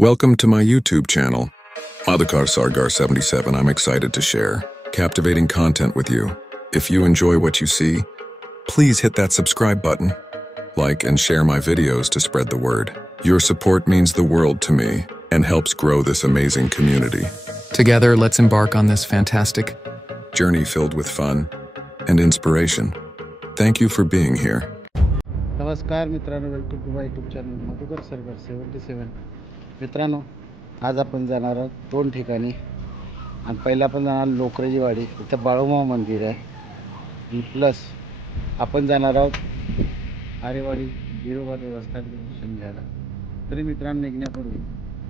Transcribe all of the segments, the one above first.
Welcome to my YouTube channel, Madhukar Sargar 77. I'm excited to share captivating content with you. If you enjoy what you see, please hit that subscribe button, like and share my videos to spread the word. Your support means the world to me and helps grow this amazing community. Together, let's embark on this fantastic journey filled with fun and inspiration. Thank you for being here. नमस्कार मित्रांनो, welcome to my YouTube channel Madhukar Sargar 77. मित्रांनो, आज आपण जाणार आहोत दोन ठिकाणी. आणि पहिला आपण जाणार लोकरेजी वाडी, इथं बाळूमामा मंदिर आहे. आणि प्लस आपण जाणार आहोत आरेवाडी बिरोबा देवस्थान दर्शन घ्यायला. तरी मित्रांनो, निघण्यापूर्वी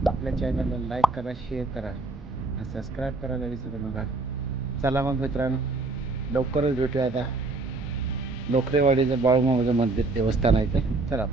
आपल्या चॅनलला लाईक करा, शेअर करा आणि सबस्क्राईब करायला विसरू नका. चला मग मित्रांनो, लवकरच भेटूया. आता लोकरेवाडीचं बाळूमामाचं मंदिर देवस्थान आहे ते. चला.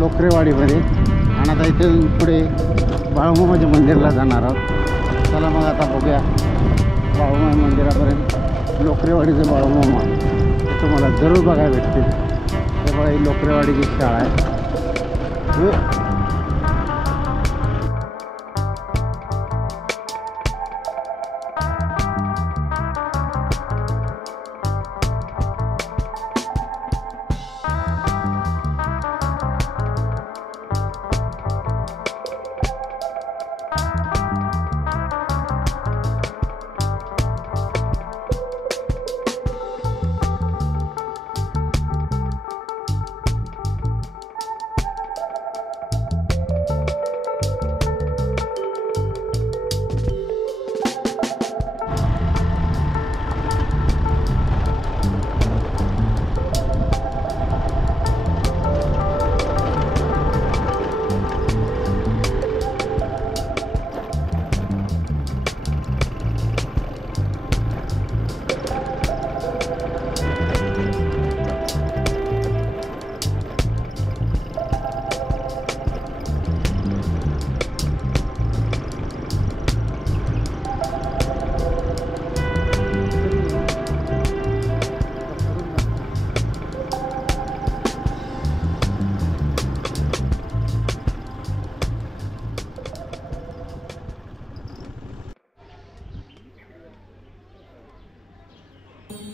लोकरेवाडीमध्ये आणि आता इथे पुढे बाळूमामाच्या मंदिराला जाणार आहोत. चला मग आता बघूया बाळूमामा मंदिरापर्यंत. लोकरेवाडीचं बाळूमामा ते तुम्हाला जरूर बघायला भेटतील. ते बघा, ही लोकरेवाडीची शाळा आहे.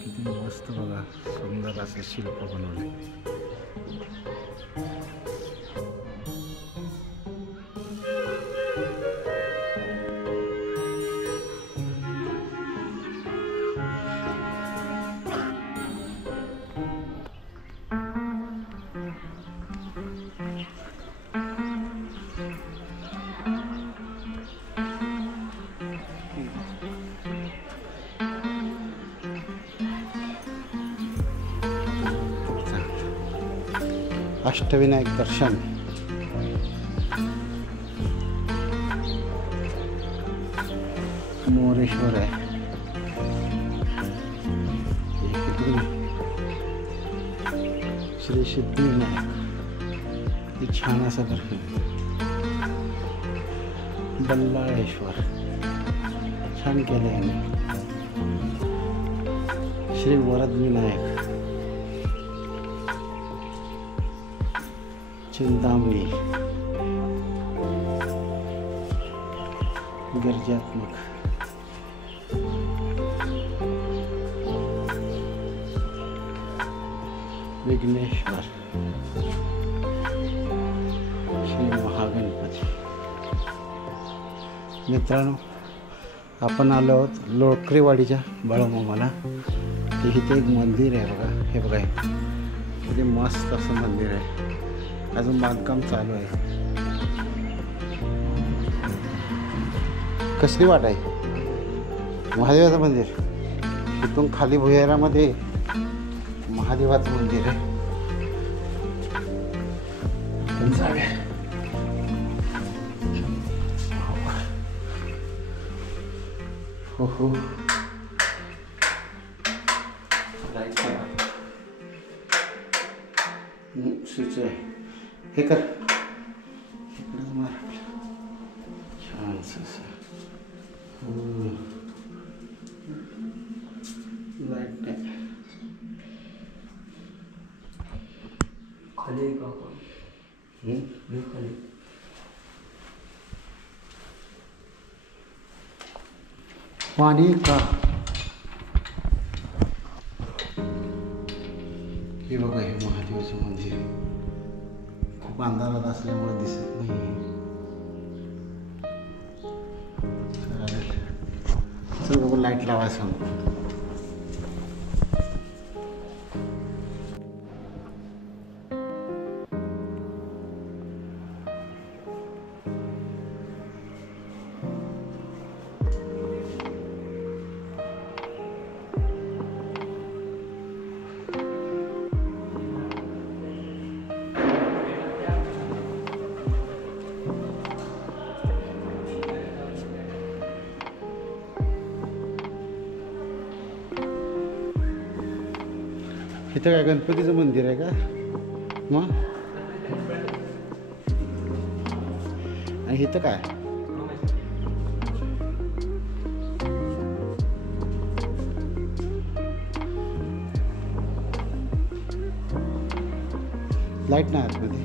किती मस्त बघा, सुंदर असं शिल्प बनवले. अष्टविनायक दर्शन, मोरेश्वर आहे, श्री सिद्धिविनायक, हे छान असं दर्शन, बल्लाळेश्वर छान केलं आहे, श्री वरदविनायक, चिंतामणी, गिरजात्मक, विघ्नेश्वर, श्री महागणपती. मित्रांनो, आपण आलो आहोत लोकरेवाडीच्या बाळूमामाला. इथे एक मंदिर आहे बघा, हे बघा, किती मस्त असं मंदिर आहे. अजून बांधकाम चालू आहे. कसली वाट आहे? महादेवाचं मंदिर. इथून खाली भुयारामध्ये महादेवाचं मंदिर आहे. जाऊया. हो स्विच आहे. हे कर, इकडंच मार. छान लाईट नाही. खाली का खाली पाणी का? हे बघा, हे महादेवाचं मंदिर खूप अंधारात असल्यामुळे दिसत नाही. चालेल, चल बघू, लाईट लावायला सांगू. इथं काय गणपतीचं मंदिर आहे का मग? आणि इथं काय? लाईट नाही आतमध्ये.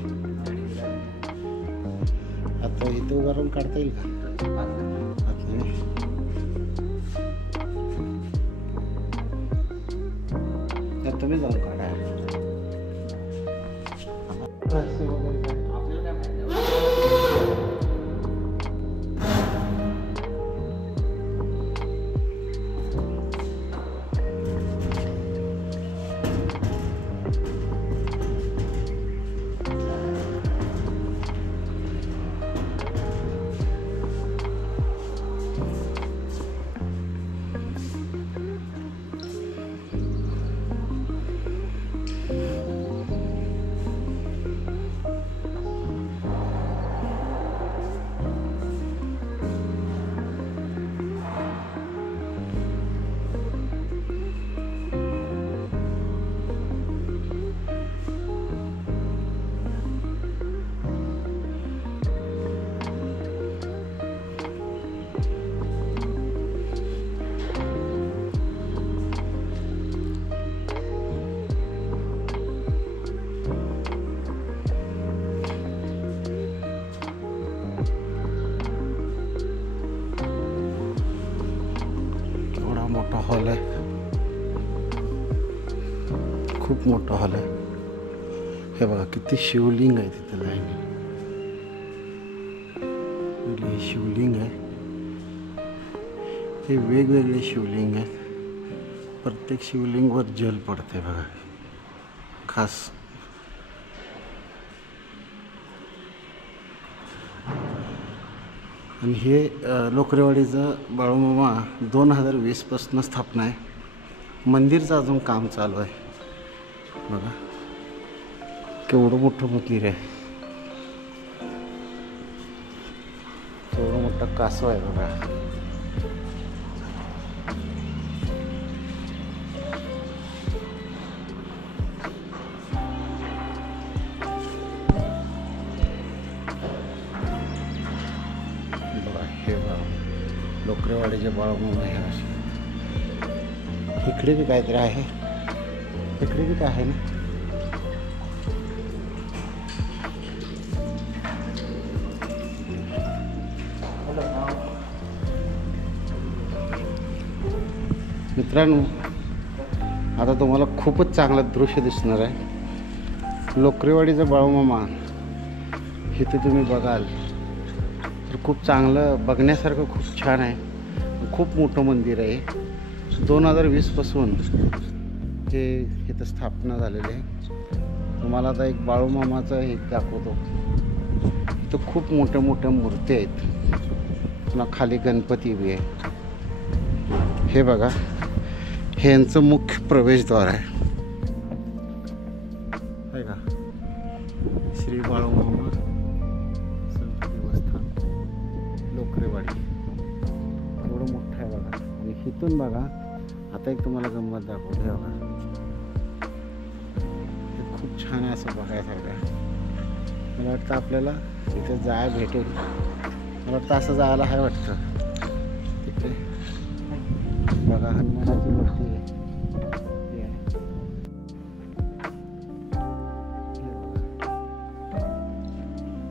आता इथं उभा राहून काढता येईल का? तुम्ही जाऊन काढा. मोठा हॉल आहे, खूप मोठा हॉल आहे. हे बघा किती शिवलिंग आहे तिथे लाईन. हे शिवलिंग आहे, हे वेगवेगळे शिवलिंग आहेत. प्रत्येक शिवलिंगवर जल पडते बघा खास. आणि हे लोकरेवाडीचं बाळूमामा 2020पासून स्थापना आहे. मंदिरचं अजून काम चालू आहे बघा. केवढं मोठं मंदिर आहे. केवढं मोठं कासव आहे बघा. बघा हे बघा लोकरेवाडीचे बाळूमामा हे असे. इकडे बी काहीतरी आहे. इकडे बी काय आहे ना. मित्रांनो आता तुम्हाला खूपच चांगलं दृश्य दिसणार आहे. लोकरेवाडीचा बाळूमामा इथे तुम्ही बघाल तर खूप चांगलं बघण्यासारखं खूप छान आहे. खूप मोठं मंदिर आहे. 2020पासून हे इथं स्थापना झालेली आहे. तुम्हाला आता एक बाळूमामाचं हे दाखवतो. इथं खूप मोठ्या मोठ्या मूर्ती आहेत. पुन्हा खाली गणपती बी आहे. हे बघा हे यांचं मुख्य प्रवेशद्वार आहे का. श्री बाळूमामा संत देवस्थान लोकरेवाडी एवढं मोठं आहे बघा. आणि इथून बघा आता एक तुम्हाला गंमत दाखवते बघा. हे खूप छान आहे असं बघायसारखं आहे. मला वाटतं आपल्याला इथे जायला भेटेल. मला वाटतं असं जायला आहे वाटतं. तिकडे बघा हनुमानाची मूर्ती आहे.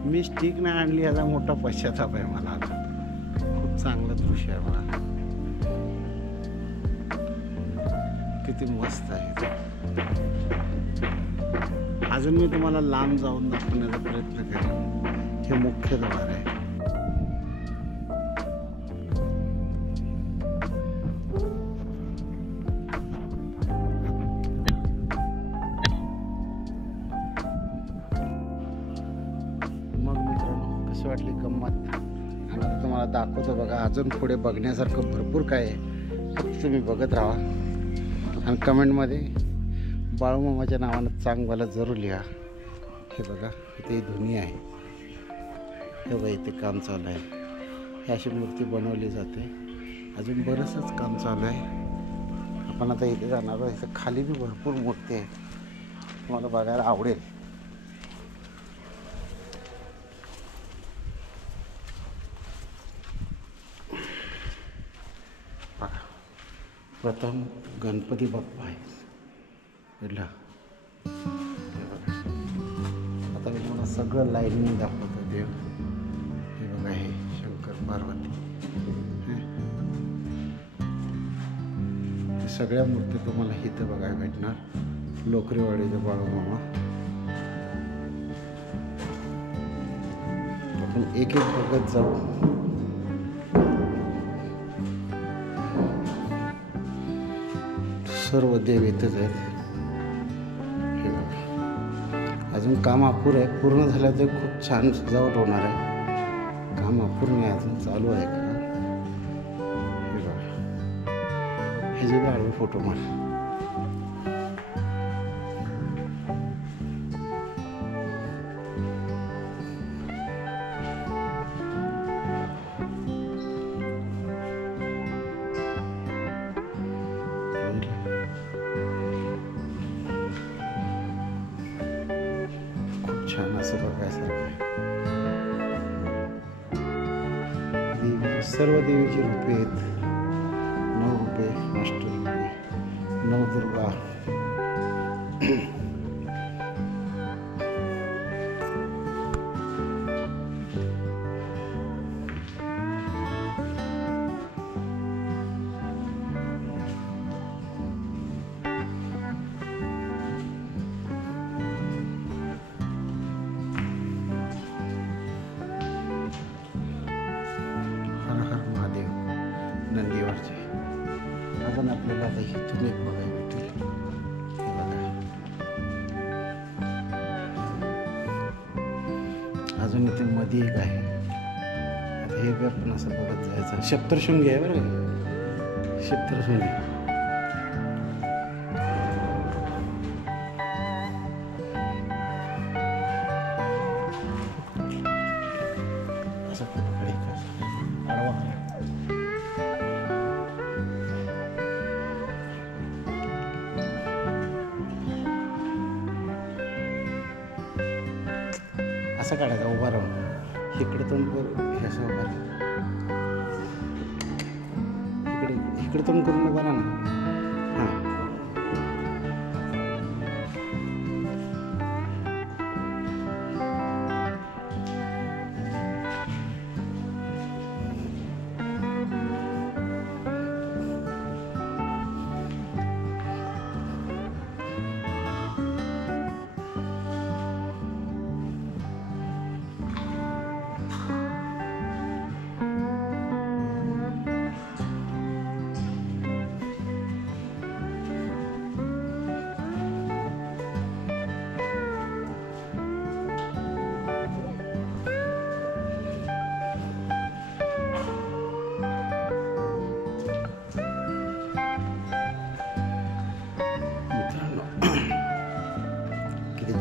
मी स्टिक नाही आणली याचा मोठा पश्चाताप आहे मला. खूप चांगलं दृश्य आहे बघा. किती मस्त आहे. अजून मी तुम्हाला लांब जाऊन दाखवण्याचा प्रयत्न करेन. हे मुख्य द्वार आहे. कशी वाटली गंमत. आणि आता तुम्हाला दाखवतो बघा. अजून पुढे बघण्यासारखं भरपूर काय आहे. फक्त तुम्ही बघत राहा आणि कमेंटमध्ये बाळूमामाच्या नावानं चांगवाला जरूर लिहा. हे बघा इथे धुनी आहे. हे बघा इथे काम चालू आहे. ही अशी मूर्ती बनवली जाते. अजून बरंचंच काम चालू आहे. आपण आता इथे जाणार आहोत. इथं खाली बी भरपूर मूर्ती आहे. तुम्हाला बघायला आवडेल. प्रथम गणपती बाप्पा आहे बघा. आता मी तुम्हाला सगळं लाईनीने दाखवतो देव. हे बघा हे शंकर पार्वती. सगळ्या मूर्ती तुम्हाला इथं बघायला भेटणार. लोकरेवाडीचा बाळूमामा. आपण एक एक बघत जाऊ. सर्व देव इथेच आहेत. हे बघा अजून काम अपुरं आहे. पूर्ण झालं तर खूप छान सजावट होणार आहे. काम अपूर्ण आहे अजून चालू आहे का. हे बघा हे जे आडवे फोटो मार. छान असं बघायसारखं आहे. सर्व देवीची रूपे आहेत. 9 रूपे, अष्टरूपे, 9 दुर्गा. नंदीवरचे अजून आपल्याला आता इथून एक बघायला भेटेल. हे बघा अजून इथे मध्ये एक आहे. आता हे बी आपण असं बघत जायचं. सप्तशृंगी आहे बरं का. सप्तशृंगी असं काढायचा उभा राहून. इकडे तोंड करून हे असं उभा राहा. इकडे तोंड करून उभा राहा ना. हां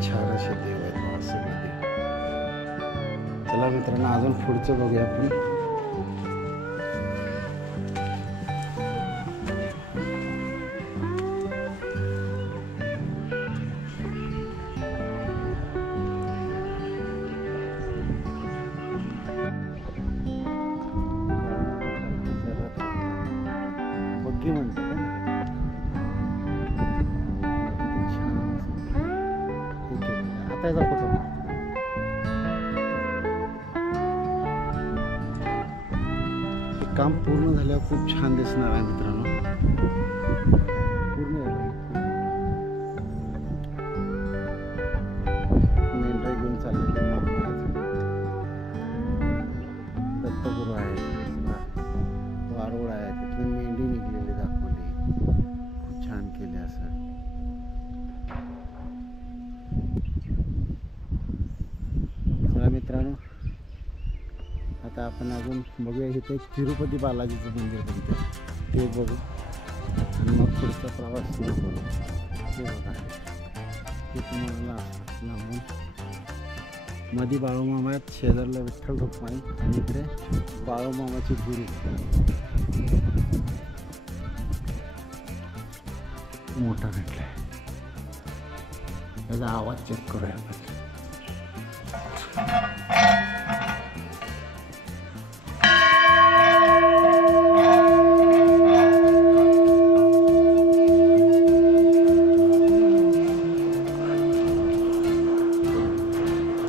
छान असे देव आहेत बघा सगळे देव. चला मित्रांनो अजून पुढचं बघूया आपण. बग्गी म्हणतात ना. आता याचा फोटो हे काम पूर्ण झाल्यावर खूप छान दिसणार आहे मित्रांनो. पूर्ण मेंढरा घेऊन चाललेले दत्तगुरू आहेत, वारुळ आहे, तिथली मेंढी निघलेली दाखवली. खूप छान केले असं. मित्रांनो आता आपण अजून बघूया. इथे एक तिरुपती बालाजीचं मंदिर बनतं ते बघू आणि मग पुढचा प्रवास सुरू करू. ते बघा ते तुम्हाला लांबून मध्ये बाळूमामा आहेत, शेजारला विठ्ठल रुक्माई आणि इकडे बाळूमामाचे गुरु. मोठा भेटला आहे. त्याचा आवाज चेक करूया आपण.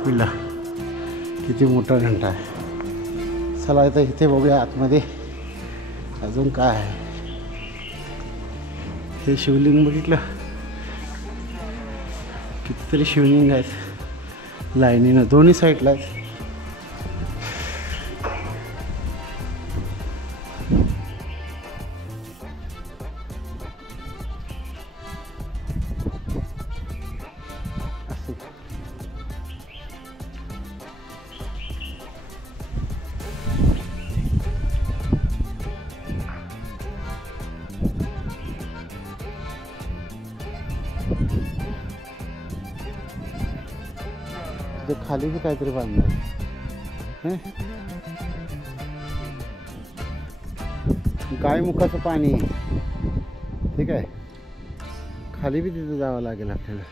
पिल्ला किती मोठा घंटा आहे. चला आता इथे बघूया आतमध्ये अजून काय आहे. हे शिवलिंग बघितलं, कितीतरी शिवलिंग आहेत लाईनीनं दोन्ही साईडला आहेत. तिथे खाली बी काहीतरी बांधणार आहे. गायमुखाचं पाणी ठीक आहे. खाली बी तिथे जावं लागेल आपल्याला.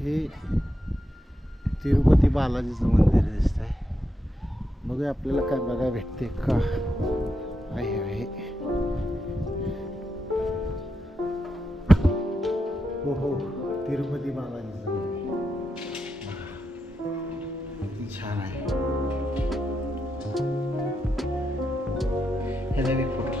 हे तिरुपती बालाजीचं मंदिर दिसत आहे. बघूया आपल्याला काय बघायला भेटते का. आहे हो तिरुपती बालाजीचं मंदिर किती छान आहे. ह्याचा एक फोटो.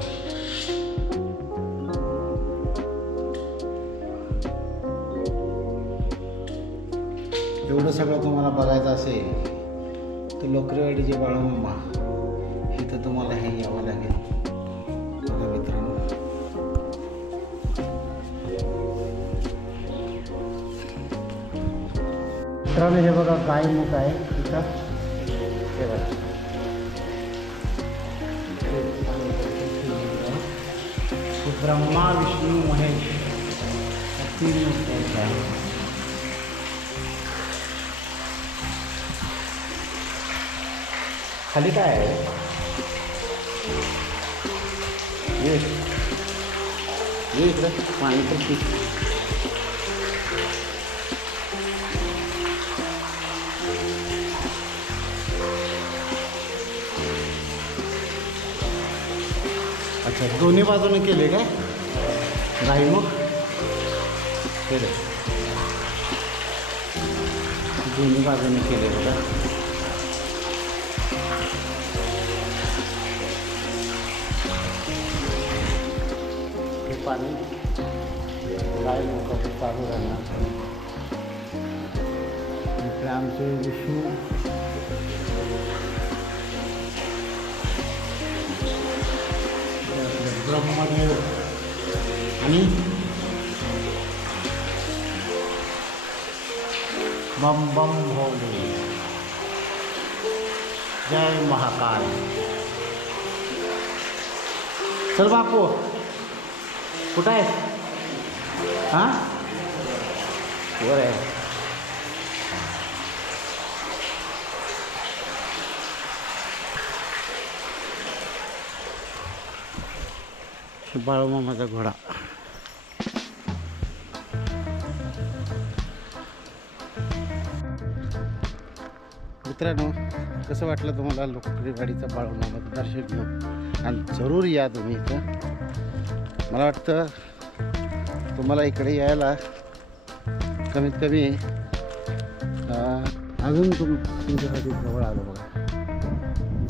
एवढं सगळं तुम्हाला बघायचं असेल तर लोकरेवाडीचे बाळूमामा इथं तुम्हाला हे यावं लागेल. बघा मित्रांनो हे बघा गायमुख आहे इथं. हे बघा ब्रह्मा विष्णू महेश तीन मूर्ती आहे. खाली काय आहे. ये इकडं पाणी तर अच्छा, दोन्ही बाजूने केले काय नाही मग केले, दोन्ही बाजूने केले बघा. हे पाणी काय लोक चालू राहणार. इकडे आमचे विष्णू ब्रह्मदेव आणि बम बम भोले, जय महाकाल. चल बापू, कुठं आहे? हां वर आहे. बाळूमामाचा घोडा. मित्रांनो, कसं वाटलं तुम्हाला लोकप्रिय गाडीचा बाळूमामाचं दर्शन घेऊन? आणि जरूर या तुम्ही इथं. मला वाटतं तुम्हाला इकडे यायला कमीत कमी अजून तुमच्यासाठी जवळ आलं बघा.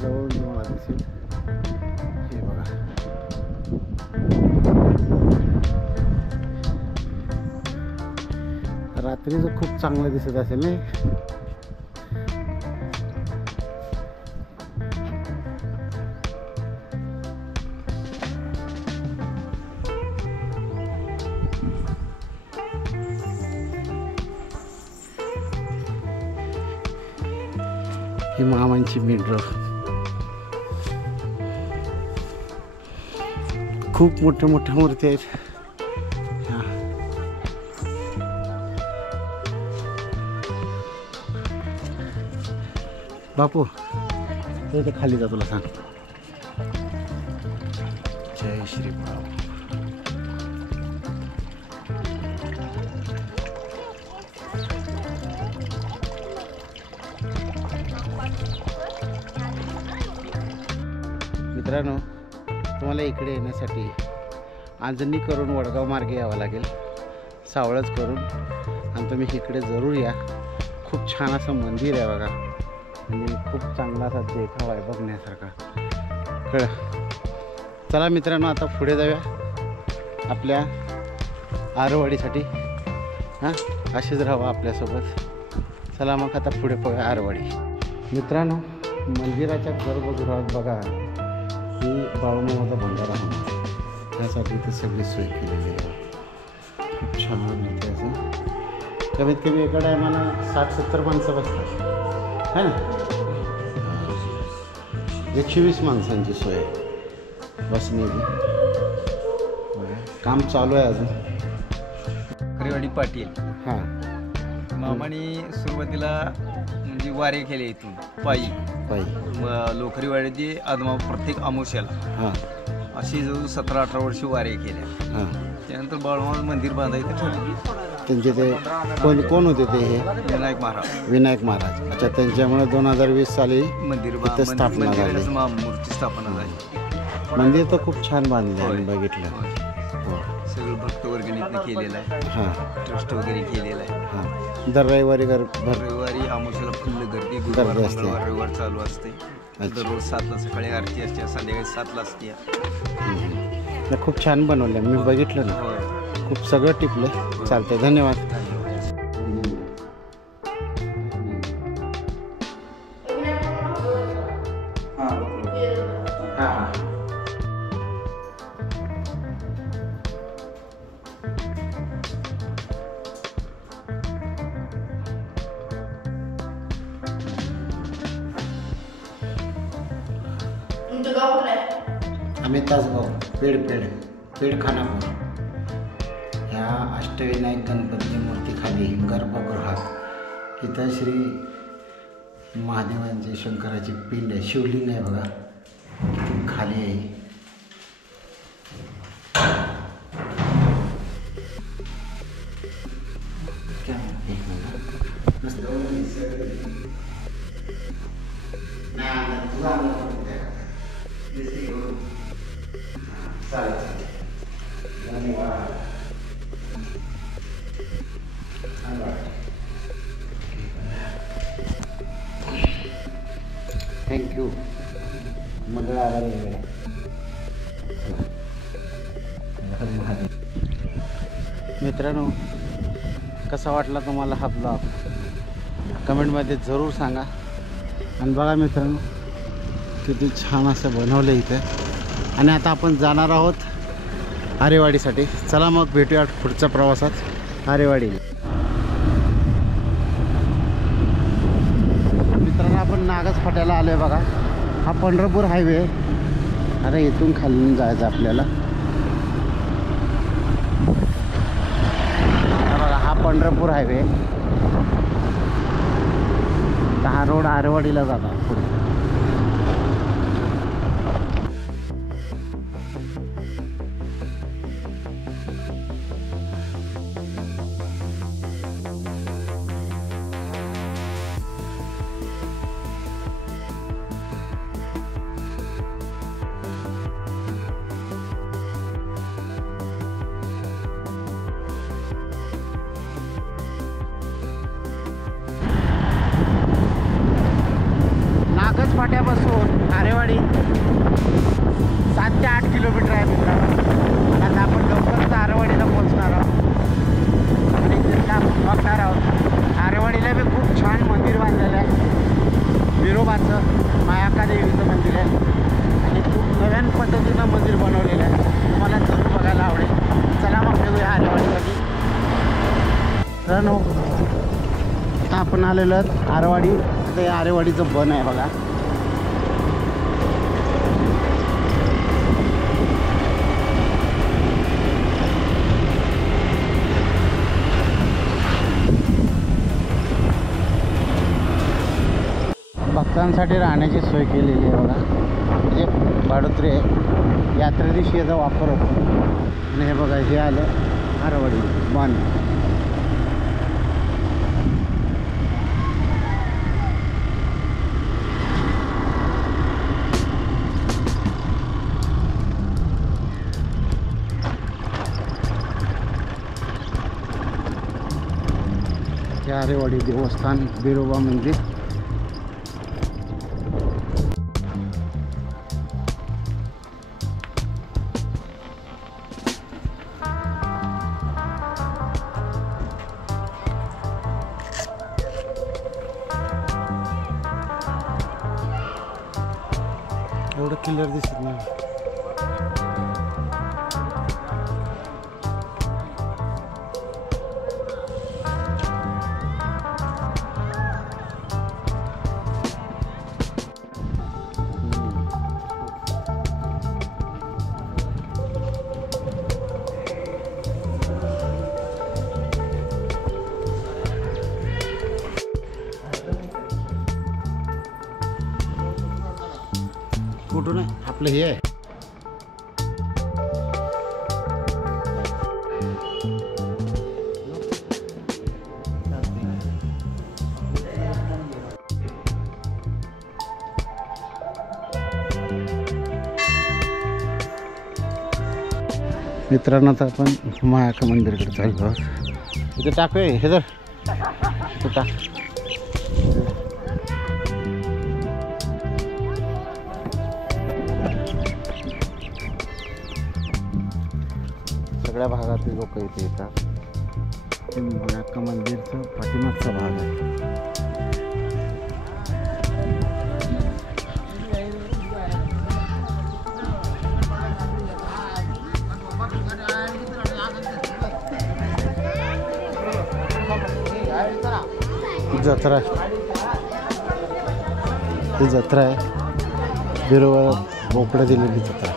जवळ तुम्हाला दिसेल हे बघा. रात्रीचं खूप चांगलं दिसत असेल नाही? ही मामांची मेंढरं खूप मोठ्या मोठ्या मूर्ती आहेत. बापू ते खाली जा, तुला सांग. जय श्री बाळू. मित्रांनो, तुम्हाला इकडे येण्यासाठी आंजणी करून वडगाव मार्गे यावं लागेल, सावळच करून. आणि तुम्ही इकडे जरूर या. खूप छान असं मंदिर आहे बघा, आणि खूप चांगला असा देखावा आहे बघण्यासारखा. चला मित्रांनो, आता पुढे जाऊया आपल्या आरवाडीसाठी. हां, असेच राहावं आपल्यासोबत. चला मग आता पुढे पाहूया आरवाडी. मित्रांनो, मंदिराच्या गर्भगृहात बघा ही बाळूमामाचा भंडारा होणार, त्यासाठी इथे सगळी सोय केलेली आहे. खूप छान इथे असं कमीत कमी एका टायमाला 60-70 माणसं बसतात है ना. 120 माणसांची सोय आहे बसण्याची. काम चालू आहे अजून. लोखरीवाडी पाटील हां, मामाने सुरुवातीला म्हणजे वारे केले इथून पायी लोखरीवाडीची आदमा प्रत्येक अमावस्याला. हां, अशी जवळ 17-18 वर्ष वारे केल्या. हां. त्यानंतर बाळूमामा मंदिर बांधायचं ठरलं. त्यांचे ते कोण होते ते? हे विनायक महाराज. विनायक महाराज. अच्छा, त्यांच्यामुळे 2020 साली मंदिर स्थापना झाली. मूर्ती स्थापना झाली. मंदिर तर खूप छान बांधले आहे, बघितलं. हो, सगळं भक्तवर्गणीतनं केलेलं आहे. हां, ट्रस्ट वगैरे केलेलं आहे. हां. दर रविवारी रविवारी अमावस्याला फुल्ल गर्दी. गुरुवार, असते. मंगळवार, रविवार चालू असते. दररोज 7ला सकाळी आरती असते, संध्याकाळी 7ला असते. खूप छान बनवलं, मी बघितलं ना. खूप सगळं टिपलं. चालतंय, धन्यवाद. आम्ही तासगाव पेड खानापूर ह्या अष्टविनायक गणपतीची मूर्ती खाली गर्भगृहात इथं श्री महादेवांची शंकराची पिंड आहे, शिवलिंग आहे बघा, किती खाली आहे. थँक्यू. मंगळ आभारी आहे. मित्रांनो, कसा वाटला तुम्हाला हा ब्लॉग कमेंटमध्ये जरूर सांगा. आणि बघा मित्रांनो, किती छान असं बनवलं इथे. आणि आता आपण जाणार आहोत आरेवाडीसाठी. चला मग भेटूया पुढच्या प्रवासात आरेवाडी. मित्रांनो, आपण नागच फाट्याला आलो आहे बघा. हा पंढरपूर हायवे आहे. अरे इथून खालून जायचं आपल्याला. बघा हा पंढरपूर हायवे. हा रोड आरेवाडीला जातो पुढे. नागच फाट्यापासून आरेवाडी 7 ते 8 किलोमीटर आहे मित्रांनो. आता आपण लवकरच आरेवाडीला पोहोचणार आहोत आणि तिथला आपण बघणार आहोत. आरेवाडीला बी खूप छान मंदिर बांधलेलं आहे. विरोबाचं, मायाक्का देवीचं मंदिर आहे आणि खूप नव्यान पद्धतीनं मंदिर बनवलेलं आहे. तुम्हाला जरूर बघायला आवडेल. चला मग निघूया आरेवाडीसाठी. मित्रांनो, आता आपण आलेलो आहोत आरेवाडी. ते आरेवाडीचं बन आहे बघा. भक्तांसाठी राहण्याची सोय केलेली आहे बघा. म्हणजे भाडोत्री आहे. यात्रे दिवशी याचा वापर होतो. आणि हे बघा, हे आलं आरेवाडी बन. हे आरेवाडी देवस्थान, बिरोबा मंदिर. एवढं क्लिअर दिसत नाही. कुठून आहे आपलं हे आहे. मित्रांनो, आता आपण मायाक्का मंदिराकडे चाललो आहोत. इथे टाकूया हे तर इथे टाक. सगळ्या भागातील लोक इथे येतात. ते मायाक्का मंदिरचं पाठीमागचा भाग आहे. जत्रा ही जत्रा आहे. बिरोबा बोकडं दिलेली जत्रा.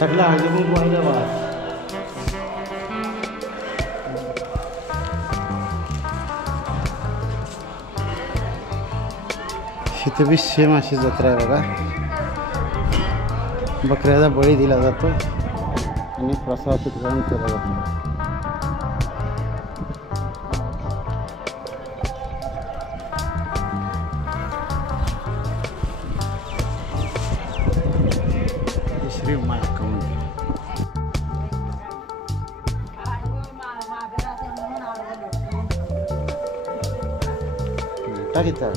टाकला हळदी कुंकू वाहिलं बघा. इथं बी सेम अशी जत्रा आहे बघा. बकऱ्याचा बळी दिला जातो आणि प्रसाद वितरण केला जातो. श्री महाकाल टाकीता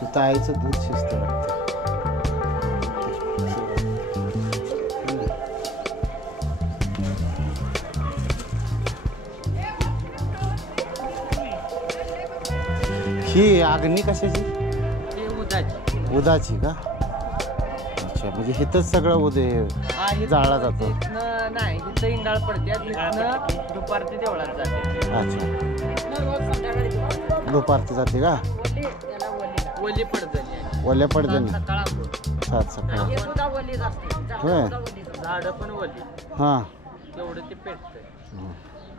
तिथं आईचं दूध शिजतं वाटतं. ही अग्नी कशाची? उदाची का? अच्छा, म्हणजे इथंच सगळं उदे जाळला जातो. नाही इथं इंडाळ पडते दुपारची देवळात जाते. अच्छा, दुपारची जाते का? ओली पडते ओल्या पडते सकाळ सात सकाळ. होय. झाडं पण ओली हां तेवढं ते पेटतंय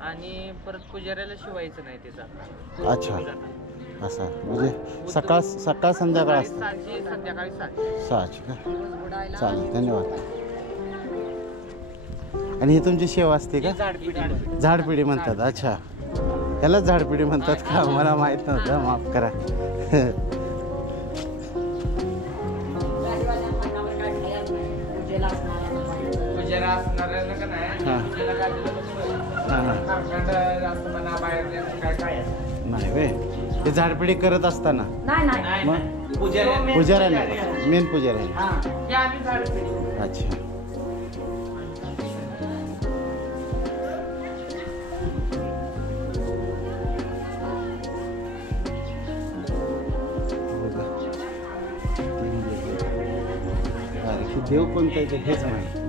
आणि परत पुजाऱ्याला शिवायचं नाही त्याचा. अच्छा, असं म्हणजे सकाळ सकाळ संध्याकाळ असतं. संध्याकाळी 6ची का? चालेल, धन्यवाद. आणि ही तुमची सेवा असते का? झाडपिढी म्हणतात. अच्छा, ह्यालाच झाडपिढी म्हणतात का? मला माहीत नव्हतं, माफ करा. पुजारा असणाऱ्याला का नाही नाही वे ते झाडपिढी करत असताना मग पुजाऱ्याने मेन पुजाऱ्याने. अच्छा, देव कोणता आहे हेच माहिती,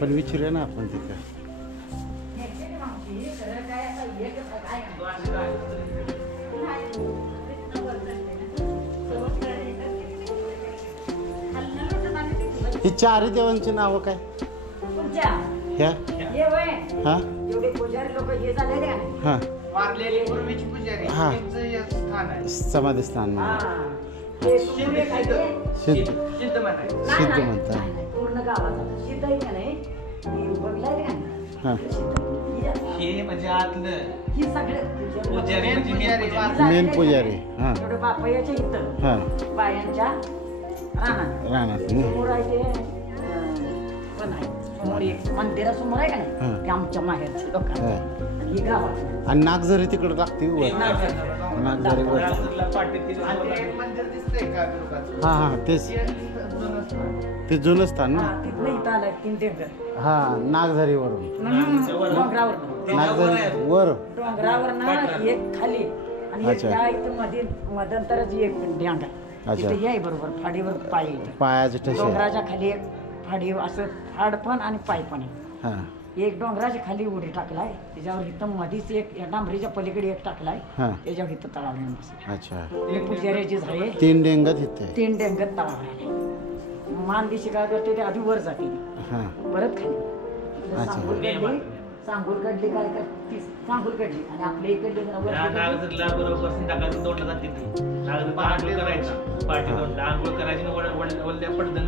पण विचारूया ना आपण तिथं. ही चारही देवांची नावं काय? ह्या हा हा वारलेले पूर्वीचे पुजारी हा. त्यांचं स्थान आहे. समाधी स्थान म्हणून सिद्ध सिद्ध म्हणायचं. म्हणतात. पूर्ण गावात सिद्ध आहे का नाही बघलाय का? हा, हे म्हणजे आतलं ही सगळं पुजारी म्हणजे मेन पुजारी. मेन पुजारी. हा एवढं बापयाच्या इथं हा बायांच्या रानात रानात समोर आहे ते पण आहे समोर एक मंदिरासमोर आहे का हा. नाही ते आमच्या माहेरच्या लोकांना हा. ही गावात आणि नागझरी तिकडे लागते वर. नागझरी वर. मंदिर दिसतंय का बिरोबाचं? हा हा तेच ते जुनं स्थान ना. तिथनं इथं आलाय 3 टेंकर हा, नागझरीवरून. डोंगरावर नागझरी वर. डोंगरावर ना एक खाली आणि एक अच्छा. त्या इथं मध्यंतरच एक ड्यांगा अच्छा. तिथे आहे बरोबर फाडीवर पाय आहे. पायाचे ठसे. डोंगराच्या खाली एक फाडी असं फाड पण आणि पाय पण आहे. हा एक डोंगराच्या खाली उडी टाकलाय त्याच्यावर इथं मधीच एक या डांबरीच्या पलीकडे एक टाकलाय हा. त्याच्यावर इथं तळाव आहे. अच्छा, हे पुजाऱ्याची झाडे 3 डेंगत इथे. 3 डेंगत तळाव आहे. मानदिशी काय करते ते आधी वर जाते हा परत खाली अच्छा. सांगूल कडली काय करते सांगूल कडली आणि आपल्या इकडली जरा वर गेली. नागझरीला बरोबर संध्याकाळचं दोनला जाते ती नागझरी आंघोळ करायची पाठी दोनला आंघोळ करायची आणि वळल्या पडदन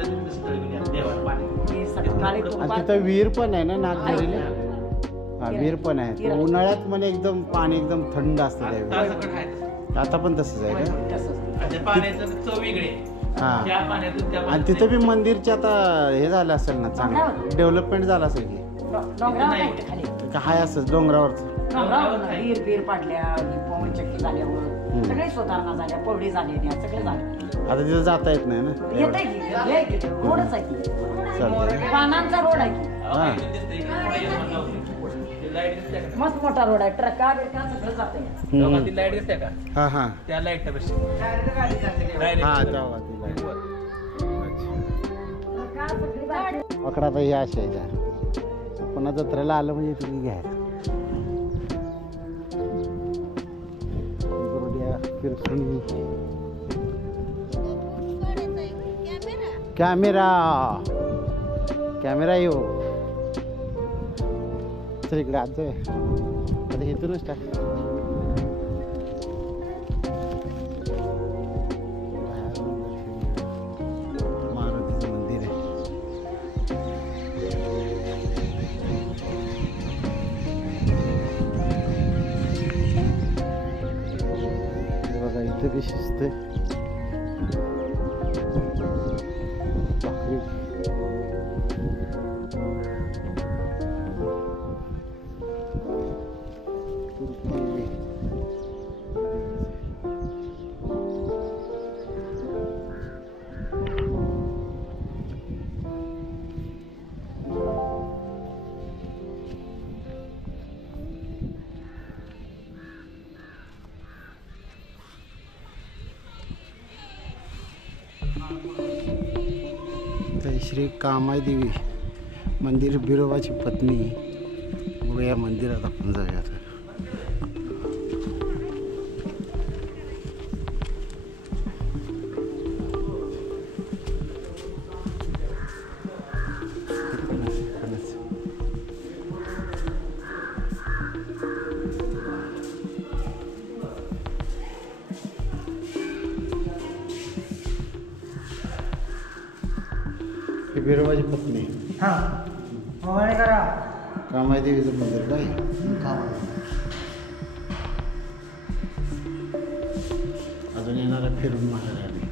देवाला पाणी. हे सकाळी आणि तुपात तिथं विहीर पण आहे ना नागझरीला. हा, विहीर पण आहे. ते उन्हाळ्यात म्हणे एकदम पाणी एकदम थंड असतं त्यावेळी. तासकट आहे आता पण तसंच आहे का? तसंच आणि त्या पाण्याचं चव वेगळी आहे. हा, त्या पाण्यातून त्या आणि तिथं बी मंदिरचे आता हे झालं असेल ना, चांगलं डेव्हलपमेंट झालं असेल की डोंगरावर नाही इथं खाली का हाय असंच डोंगरावरच. डोंगरावर वीर बीर पाडल्या पवन चक्की झाल्यावर सगळी सुधारणा झाल्या पवडी झाली सगळे झाले. आता तिथं जाता येत नाही ना. येत आहे की रोडच आहे की चालतंय. पानांचा रोड आहे की हा, मस्त मोठा रोड आहे ट्रका बिरका सगळं जाते. हम्म. ती लाईट दिसते का हा हा त्या लाईट बस हा तेव्हा ती light. पकडा तर हे अशा याच्या पुन्हा जत्रेला आलं म्हणजे तुम्ही घ्या. किरकोणी कॅमेरा कॅमेरा येऊ तर इकडे आज जाऊया आता इथूनच टाक मारुतीचं मंदिर आहे हे बघा इथं कशी शिजते भाकरी तर श्री कामाई देवी मंदिर बिरोबाची पत्नी बघू या मंदिरात आपण जाऊया आता ही बिरोबाची पत्नी कामाई देवीचं मंदिर काय अजून येणारा फिरून महाराजांनी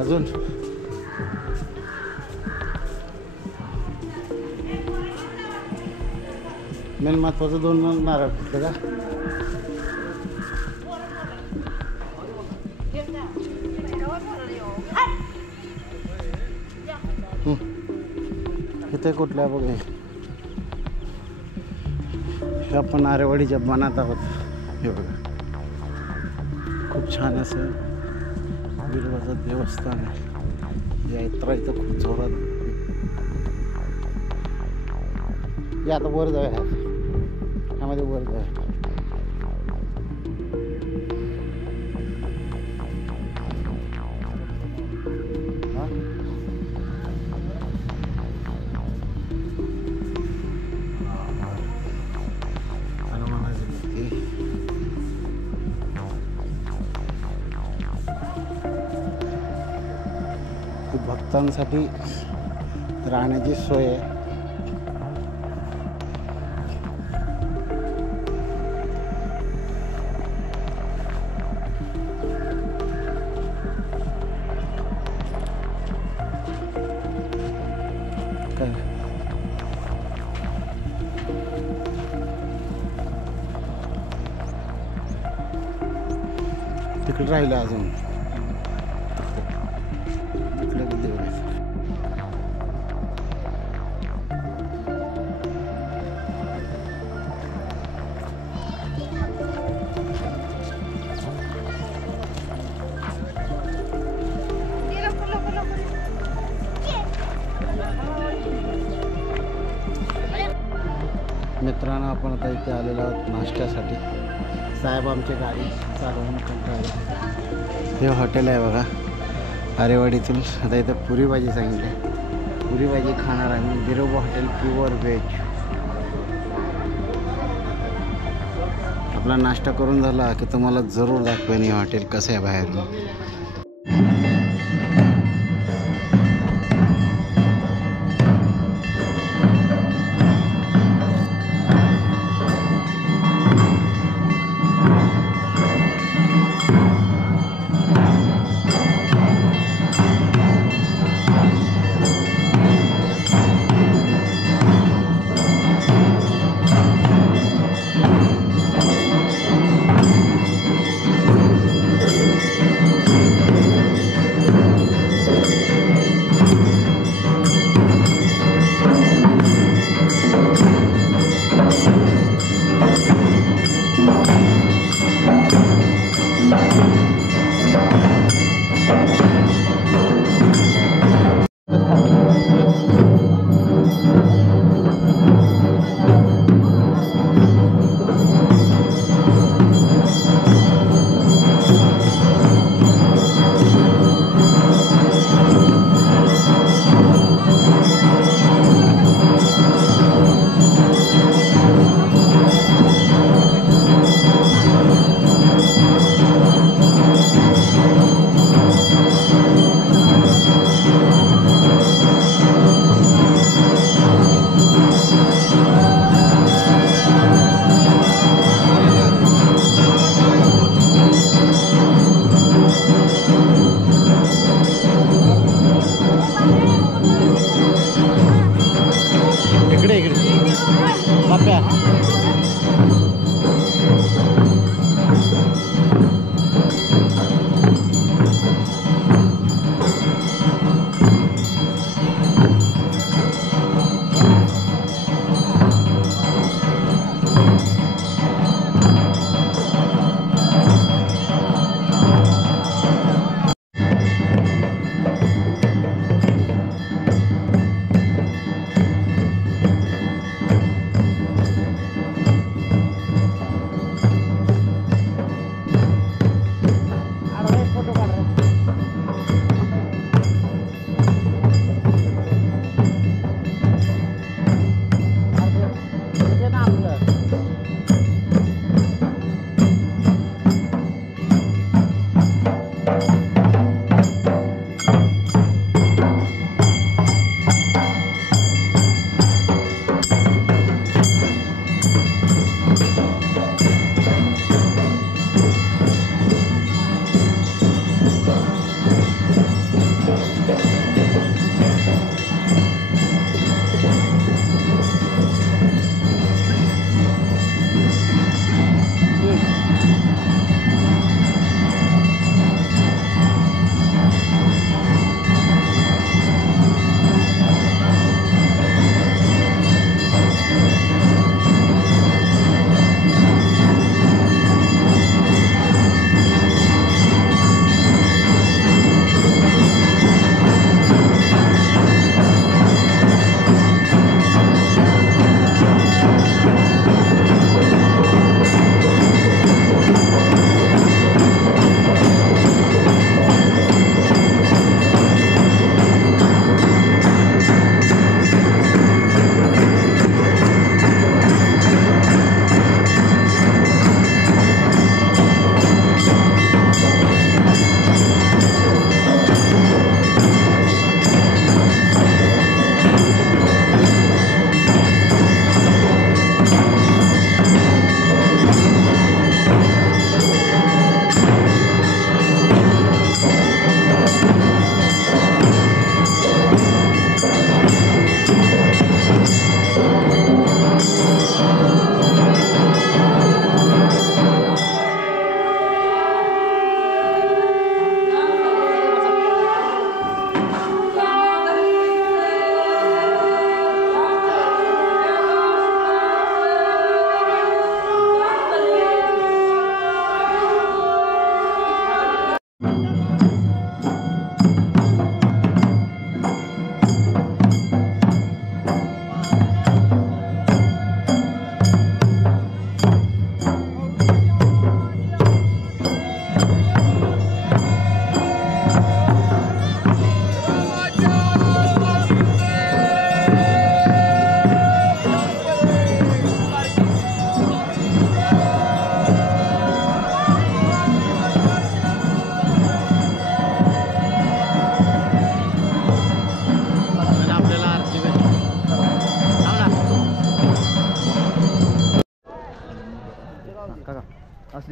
अजून मेन महत्वाचं 2 नारळ फुटले का इथे कुठल्या बघ हे आपण आरेवाडीच्या बनात आहोत हे बघा खूप छान असं बिरोबाचं देवस्थान आहे यात्रा इथं खूप जोरात या आता वर जाऊया ह्यामध्ये वर जाऊया भक्तांसाठी राहण्याची सोय आहे काय तिकडे राहिलं अजून मित्रांनो आपण आता इथे आलेलो आहोत नाश्त्यासाठी साहेब आमची गाडी चालवून कंटाळले हे हॉटेल आहे बघा आरेवाडीतून आता इथं पुरी भाजी सांगितली पुरी भाजी खाणार आम्ही बिरोबा हॉटेल प्युअर व्हेज आपला नाश्ता करून झाला की तुम्हाला जरूर दाखवेन हे हॉटेल कसं आहे बाहेरून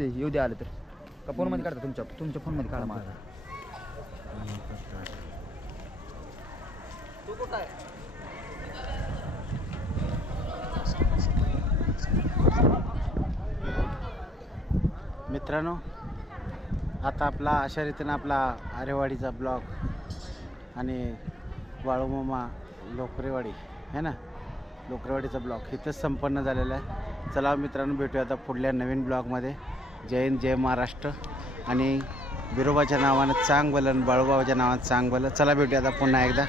दे येऊ दे आलं तर का फोनमध्ये काढता तुमच्या फोनमध्ये काढा माझा मित्रांनो आता आपला अशा रीतीनं आपला आरेवाडीचा ब्लॉग आणि बाळूमामा लोकरेवाडी है ना लोकरेवाडीचा ब्लॉग इथंच संपन्न झालेला आहे. चला मित्रांनो भेटूया आता पुढल्या नवीन ब्लॉगमध्ये. जय हिंद जय महाराष्ट्र आणि बिरोबाच्या नावानं चांग बोलन बाळूबाबाच्या नावानं चांग बोलं. चला भेटूया आता पुन्हा एकदा.